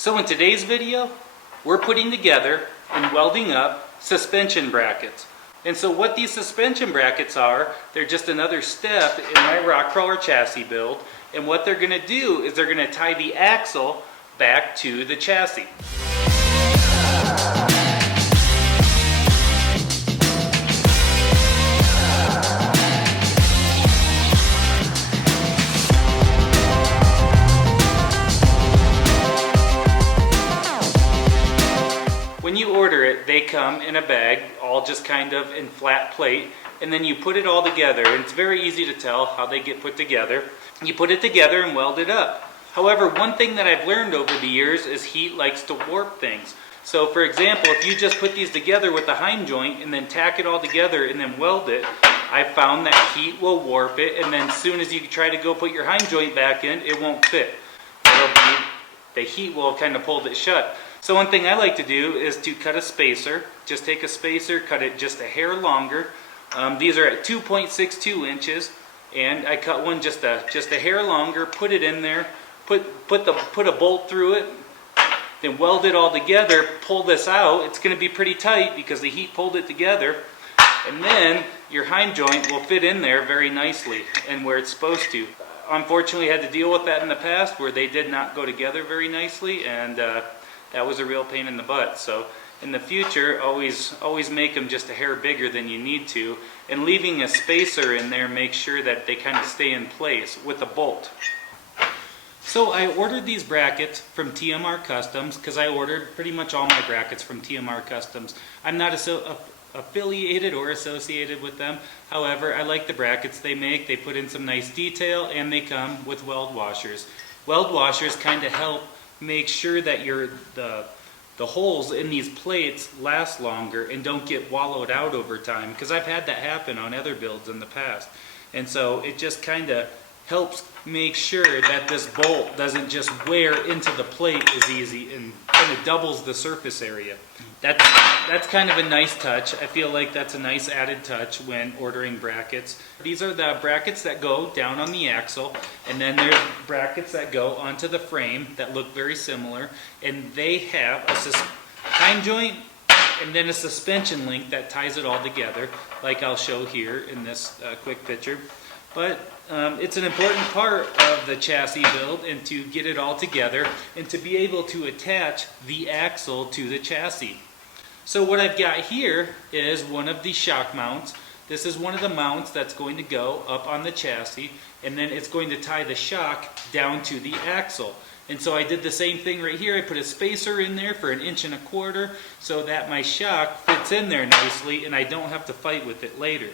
So in today's video, we're putting together and welding up suspension brackets. And so what these suspension brackets are, they're just another step in my Rockcrawler chassis build. And what they're going to do is they're going to tie the axle back to the chassis. When you order it, they come in a bag, all just kind of in flat plate, and then you put it all together. And it's very easy to tell how they get put together. You put it together and weld it up. However, one thing that I've learned over the years is heat likes to warp things. So for example, if you just put these together with the heim joint and then tack it all together and then weld it, I've found that heat will warp it, and then as soon as you try to go put your heim joint back in, it won't fit. The heat will kind of pull it shut. So one thing I like to do is to cut a spacer. Just take a spacer, cut it just a hair longer. These are at 2.62 inches, and I cut one just a hair longer, put it in there, put a bolt through it, then weld it all together, pull this out. It's going to be pretty tight because the heat pulled it together, and then your heim joint will fit in there very nicely and where it's supposed to. Unfortunately, I had to deal with that in the past where they did not go together very nicely, and that was a real pain in the butt. So in the future, always make them just a hair bigger than you need to, and leaving a spacer in there, make sure that they kind of stay in place with a bolt. So I ordered these brackets from TMR Customs because I ordered pretty much all my brackets from TMR Customs. I'm not affiliated or associated with them. However, I like the brackets they make. They put in some nice detail, and they come with weld washers. Weld washers kind of help make sure that the holes in these plates last longer and don't get wallowed out over time, because I've had that happen on other builds in the past. And so it just kind of helps make sure that this bolt doesn't just wear into the plate as easy, and kind of doubles the surface area. That's kind of a nice touch. I feel like that's a nice added touch when ordering brackets. These are the brackets that go down on the axle, and then there's brackets that go onto the frame that look very similar, and they have a heim joint and then a suspension link that ties it all together, like I'll show here in this quick picture. But it's an important part of the chassis build, and to get it all together and to be able to attach the axle to the chassis. So what I've got here is one of the shock mounts. This is one of the mounts that's going to go up on the chassis, and then it's going to tie the shock down to the axle. And so I did the same thing right here. I put a spacer in there for 1.25 inches so that my shock fits in there nicely and I don't have to fight with it later.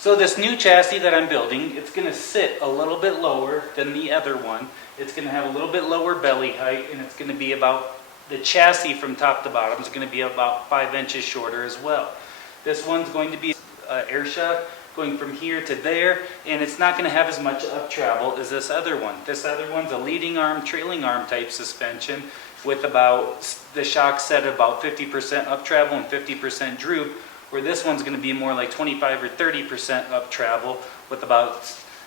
So this new chassis that I'm building, it's going to sit a little bit lower than the other one. It's going to have a little bit lower belly height, and it's going to be about, the chassis from top to bottom is going to be about 5 inches shorter as well. This one's going to be air shock going from here to there, and it's not going to have as much up travel as this other one. This other one's a leading arm, trailing arm type suspension with about the shock set at about 50% up travel and 50% droop, where this one's going to be more like 25 or 30% up travel with about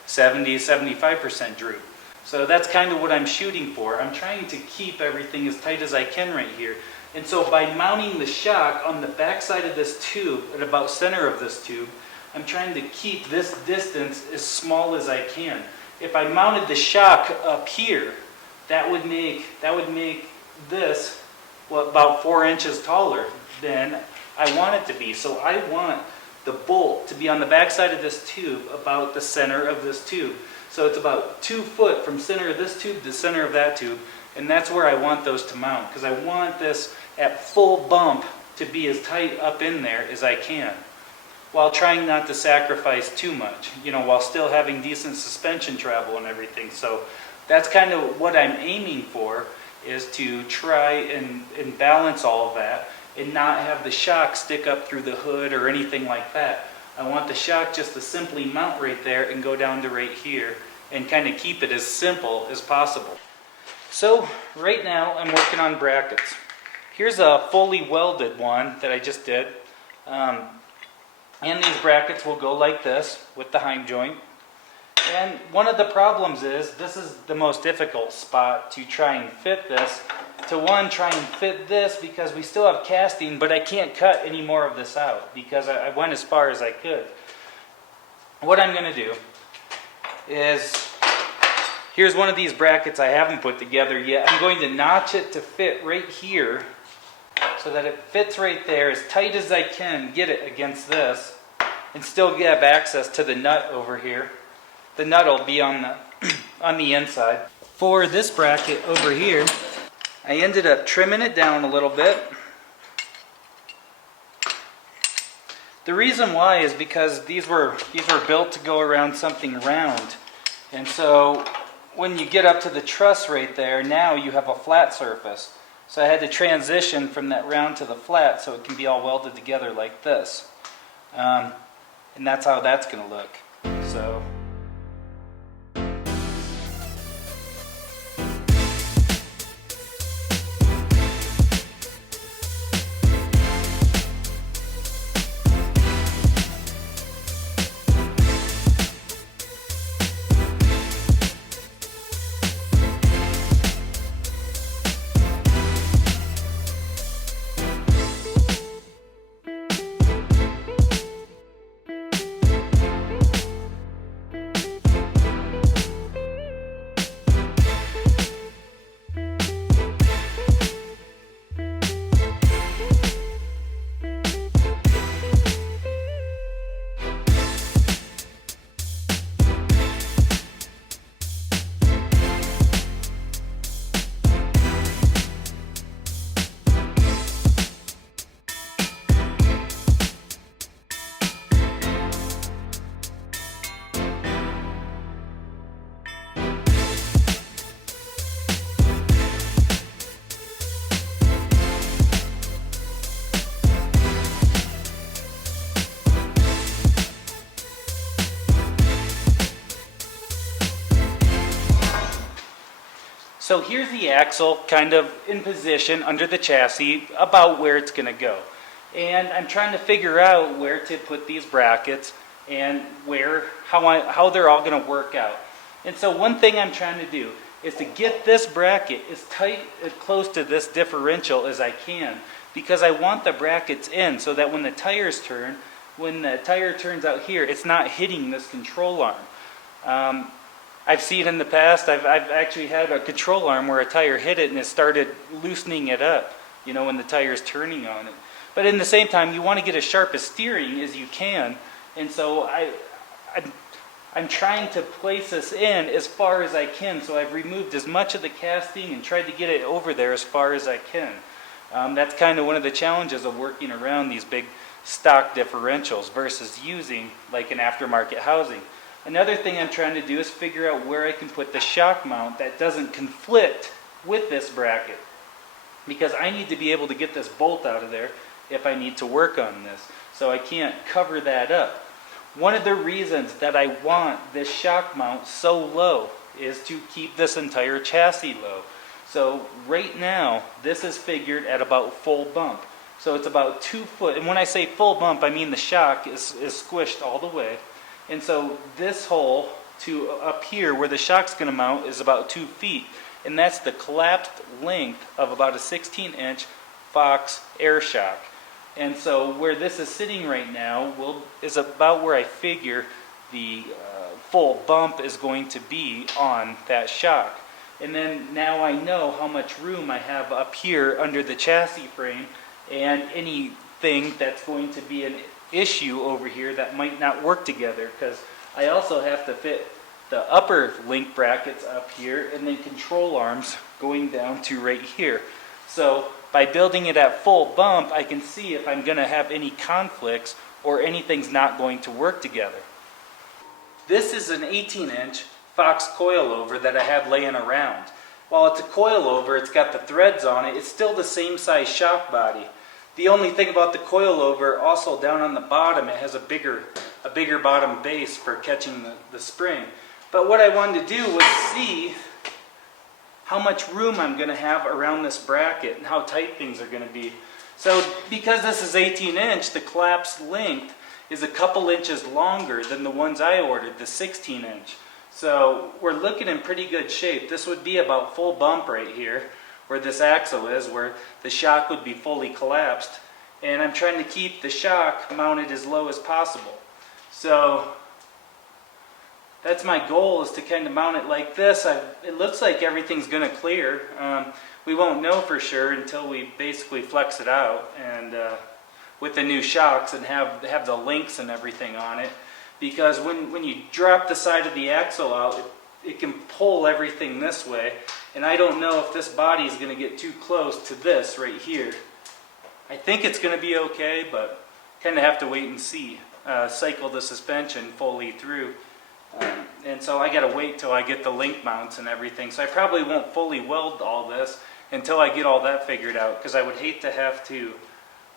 70-75% droop. So that's kind of what I'm shooting for. I'm trying to keep everything as tight as I can right here. And so by mounting the shock on the back side of this tube, at about center of this tube, I'm trying to keep this distance as small as I can. If I mounted the shock up here, that would make this, well, about 4 inches taller than I want it to be. So I want the bolt to be on the back side of this tube about the center of this tube. So it's about 2 foot from center of this tube to center of that tube, and that's where I want those to mount, because I want this at full bump to be as tight up in there as I can, while trying not to sacrifice too much, while still having decent suspension travel and everything. So that's kind of what I'm aiming for, is to try and balance all of that and not have the shock stick up through the hood or anything like that. I want the shock just to simply mount right there and go down to right here and kind of keep it as simple as possible. So right now I'm working on brackets. Here's a fully welded one that I just did. And these brackets will go like this with the heim joint. And one of the problems is, this is the most difficult spot to try and fit this. To try and fit this, because we still have casting, but I can't cut any more of this out because I went as far as I could. What I'm going to do is, here's one of these brackets I haven't put together yet. I'm going to notch it to fit right here so that it fits right there as tight as I can, get it against this, and still have access to the nut over here. The nut will be on the inside. For this bracket over here, I ended up trimming it down a little bit. The reason why is because these were built to go around something round. And so when you get up to the truss right there, now you have a flat surface. So I had to transition from that round to the flat so it can be all welded together like this. And that's how that's going to look. So. So here's the axle kind of in position under the chassis, about where it's going to go. And I'm trying to figure out where to put these brackets and how they're all going to work out. And so one thing I'm trying to do is to get this bracket as tight, as close to this differential as I can, because I want the brackets in so that when the tires turn, when the tire turns out here, it's not hitting this control arm. I've seen in the past, I've actually had a control arm where a tire hit it and it started loosening it up, when the tire is turning on it. But in the same time, you want to get as sharp a steering as you can, and so I'm trying to place this in as far as I can, so I've removed as much of the casting and tried to get it over there as far as I can. That's kind of one of the challenges of working around these big stock differentials versus using like an aftermarket housing. Another thing I'm trying to do is figure out where I can put the shock mount that doesn't conflict with this bracket, because I need to be able to get this bolt out of there if I need to work on this. So I can't cover that up. One of the reasons that I want this shock mount so low is to keep this entire chassis low. So right now, this is figured at about full bump. So it's about 2 foot. And when I say full bump, I mean the shock is squished all the way. And so this hole to up here where the shock's going to mount is about 2 feet. And that's the collapsed length of about a 16-inch Fox air shock. And so where this is sitting right now is about where I figure the full bump is going to be on that shock. And then now I know how much room I have up here under the chassis frame, and anything that's going to be an issue over here that might not work together, because I also have to fit the upper link brackets up here and then control arms going down to right here. So by building it at full bump, I can see if I'm going to have any conflicts or anything's not going to work together. This is an 18-inch Fox coilover that I have laying around. While it's a coilover, it's got the threads on it, it's still the same size shock body. The only thing about the coilover, also down on the bottom, it has a bigger bottom base for catching the spring. But what I wanted to do was see how much room I'm going to have around this bracket and how tight things are going to be. So because this is 18-inch, the collapsed length is a couple inches longer than the ones I ordered, the 16-inch. So we're looking in pretty good shape. This would be about full bump right here, where this axle is, where the shock would be fully collapsed. And I'm trying to keep the shock mounted as low as possible. So that's my goal, is to kind of mount it like this. It looks like everything's going to clear. We won't know for sure until we basically flex it out and with the new shocks and have the links and everything on it. Because when you drop the side of the axle out, it can pull everything this way. And I don't know if this body is going to get too close to this right here. I think it's going to be okay, but kind of have to wait and see. Cycle the suspension fully through. And so I got to wait till I get the link mounts and everything. So I probably won't fully weld all this until I get all that figured out, because I would hate to have to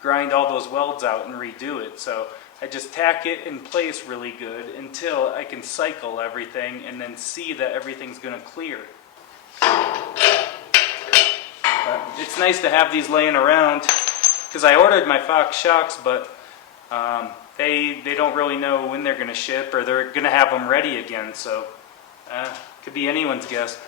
grind all those welds out and redo it. So I just tack it in place really good until I can cycle everything and then see that everything's going to clear. But it's nice to have these laying around, because I ordered my Fox shocks, but they don't really know when they're going to ship, or they're going to have them ready again. So could be anyone's guess.